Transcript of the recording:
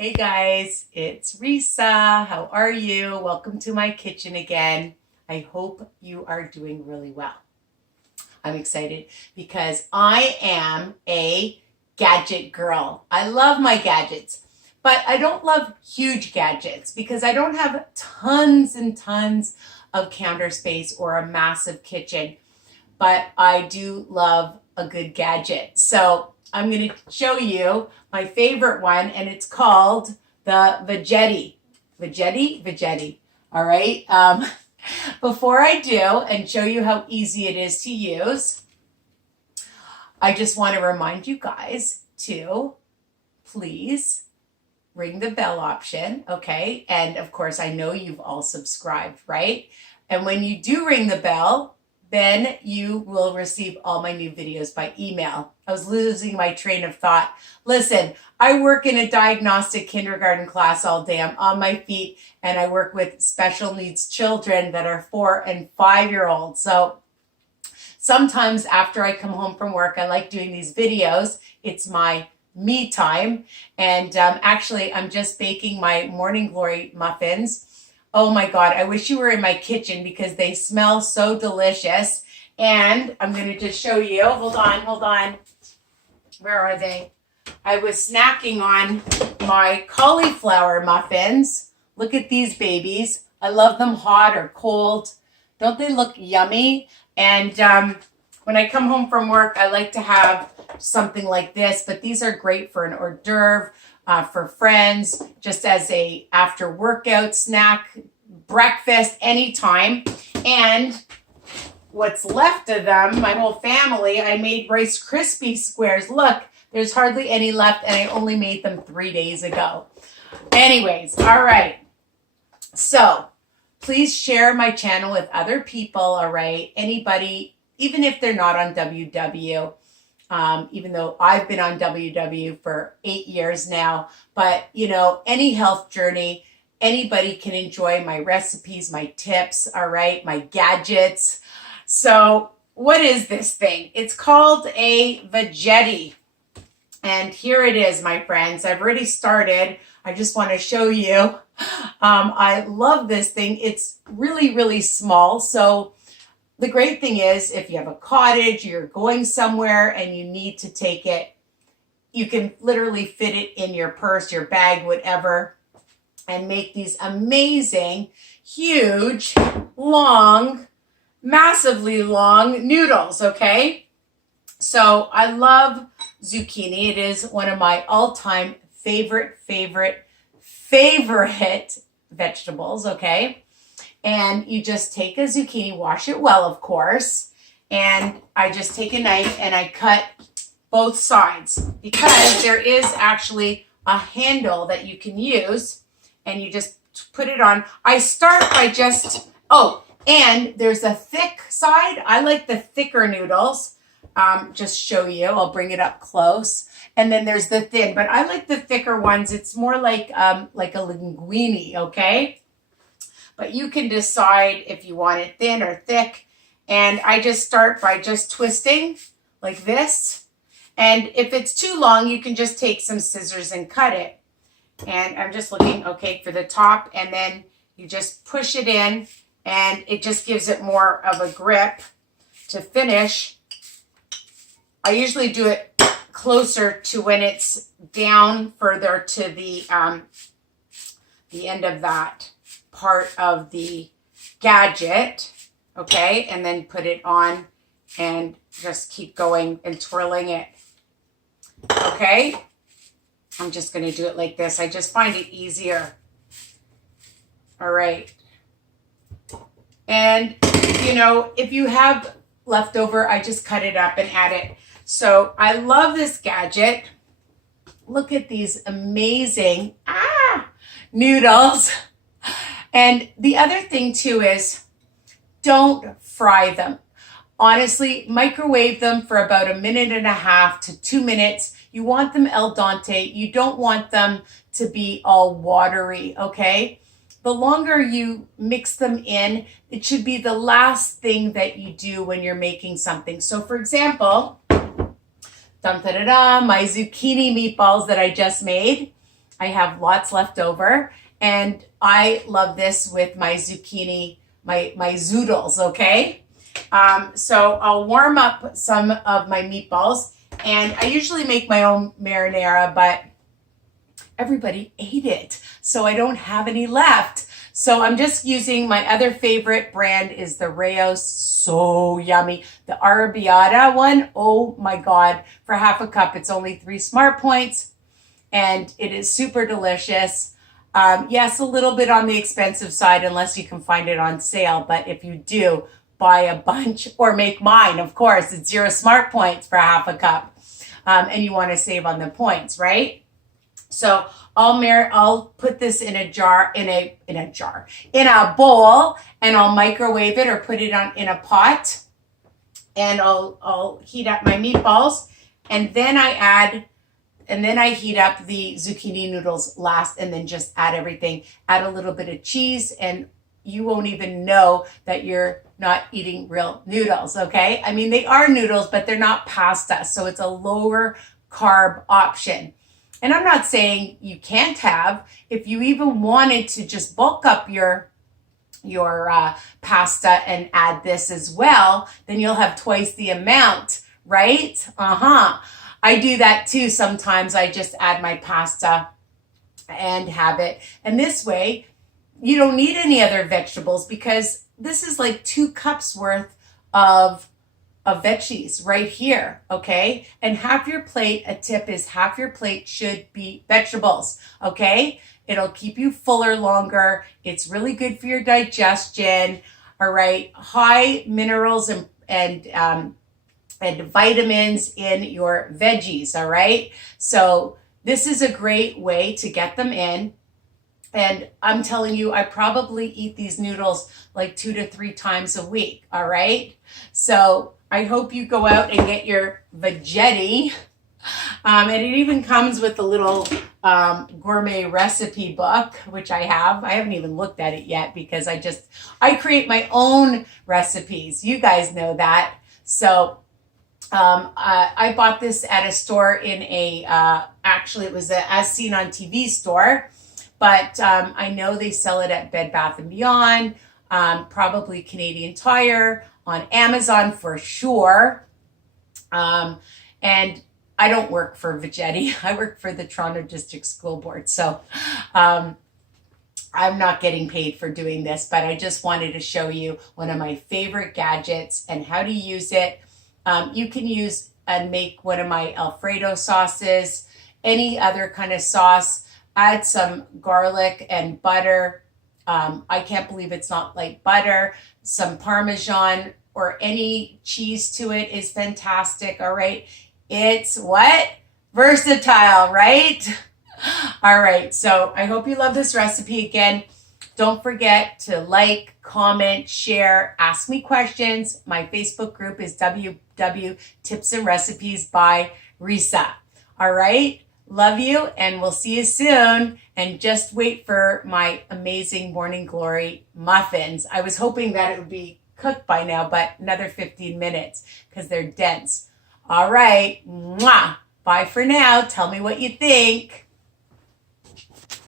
Hey guys, it's Risa. How are you? Welcome to my kitchen again. I hope you are doing really well. I'm excited because I am a gadget girl. I love my gadgets, but I don't love huge gadgets because I don't have tons and tons of counter space or a massive kitchen, but I do love a good gadget. So I'm going to show you my favorite one, and it's called the Veggetti. Veggetti. All right. Before I do and show you how easy it is to use, I just want to remind you guys to please ring the bell option, okay? And of course, I know you've all subscribed, right? And when you do ring the bell, then you will receive all my new videos by email. I was losing my train of thought. Listen, I work in a diagnostic kindergarten class all day. I'm on my feet and I work with special needs children that are 4 and 5-year-olds. So sometimes after I come home from work, I like doing these videos. It's my me time. And actually, I'm just baking my Morning Glory muffins. Oh my God, I wish you were in my kitchen because they smell so delicious. And I'm going to just show you. Hold on. Where are they? I was snacking on my cauliflower muffins. Look at these babies. I love them hot or cold. Don't they look yummy? And when I come home from work, I like to have something like this, but these are great for an hors d'oeuvre. For friends, just as a after workout snack, breakfast, anytime. And what's left of them, my whole family, I made Rice Krispie squares. Look, there's hardly any left, and I only made them 3 days ago. Anyways, all right. So please share my channel with other people, all right? Anybody, even if they're not on WW. Even though I've been on WW for 8 years now, but any health journey, anybody can enjoy my recipes, my tips, all right, my gadgets. So what is this thing? It's called a Veggetti. And here it is, my friends. I've already started. I just want to show you. I love this thing. It's really, really small. So the great thing is, if you have a cottage, you're going somewhere and you need to take it, you can literally fit it in your purse, your bag, whatever, and make these amazing, huge, long, massively long noodles, okay? So I love zucchini. It is one of my all-time favorite vegetables, okay? And you just take a zucchini, wash it well, of course. And I just take a knife and I cut both sides because there is actually a handle that you can use and you just put it on. I start by and there's a thick side. I like the thicker noodles. Just show you. I'll bring it up close. And then there's the thin, but I like the thicker ones. It's more like a linguine, okay? But you can decide if you want it thin or thick. And I just start by just twisting like this. And if it's too long, you can just take some scissors and cut it. And I'm just looking, okay, for the top. And then you just push it in and it just gives it more of a grip to finish. I usually do it closer to when it's down further to the end of that part of the gadget, okay, and then put it on and just keep going and twirling it, okay? I'm just going to do it like this. I just find it easier. All right. And, if you have leftover, I just cut it up and add it. So I love this gadget. Look at these amazing noodles. And the other thing too is don't fry them. Honestly, microwave them for about 1.5 minutes to 2 minutes. You want them al dente. You don't want them to be all watery, okay? The longer you mix them in, it should be the last thing that you do when you're making something. So for example, my zucchini meatballs that I just made, I have lots left over, and I love this with my zucchini, my Zoodles, okay? So I'll warm up some of my meatballs, and I usually make my own marinara, but everybody ate it, so I don't have any left. So I'm just using my other favorite brand is the Rao's, so yummy. The arrabbiata one, oh my God, for half a cup, it's only 3 smart points, and it is super delicious. Yes, a little bit on the expensive side unless you can find it on sale, but if you do, buy a bunch or make mine, of course. It's 0 smart points for half a cup, and you want to save on the points, right? So I'll put this in a jar, in a bowl, and I'll microwave it or put it in a pot, and I'll heat up my meatballs, and then I heat up the zucchini noodles last, and then just add everything, add a little bit of cheese, and you won't even know that you're not eating real noodles, okay? I mean, they are noodles, but they're not pasta, so it's a lower carb option. And I'm not saying you can't have, if you even wanted to just bulk up your pasta and add this as well, then you'll have twice the amount, right? I do that too sometimes. I just add my pasta and have it. And this way, you don't need any other vegetables because this is like 2 cups worth of veggies right here, okay? And half your plate, a tip is half your plate should be vegetables, okay? It'll keep you fuller longer. It's really good for your digestion, all right? High minerals and vitamins in your veggies, all right? So this is a great way to get them in. And I'm telling you, I probably eat these noodles like 2 to 3 times a week, all right? So I hope you go out and get your Veggetti. And it even comes with a little gourmet recipe book, which I have. I haven't even looked at it yet because I create my own recipes. You guys know that. So I bought this at a store in actually it was a As Seen on TV store, but I know they sell it at Bed Bath & Beyond, probably Canadian Tire, on Amazon for sure. And I don't work for Veggetti. I work for the Toronto District School Board. So I'm not getting paid for doing this, but I just wanted to show you one of my favorite gadgets and how to use it. You can use and make one of my Alfredo sauces, any other kind of sauce. Add some garlic and butter. I can't believe it's not like butter. Some Parmesan or any cheese to it is fantastic, all right? It's what? Versatile, right? All right, so I hope you love this recipe. Again, don't forget to like, comment, share, ask me questions. My Facebook group is WW Tips and Recipes by Risa. All right, love you, and we'll see you soon. And just wait for my amazing Morning Glory muffins. I was hoping that it would be cooked by now, but another 15 minutes because they're dense. All right, mwah. Bye for now. Tell me what you think.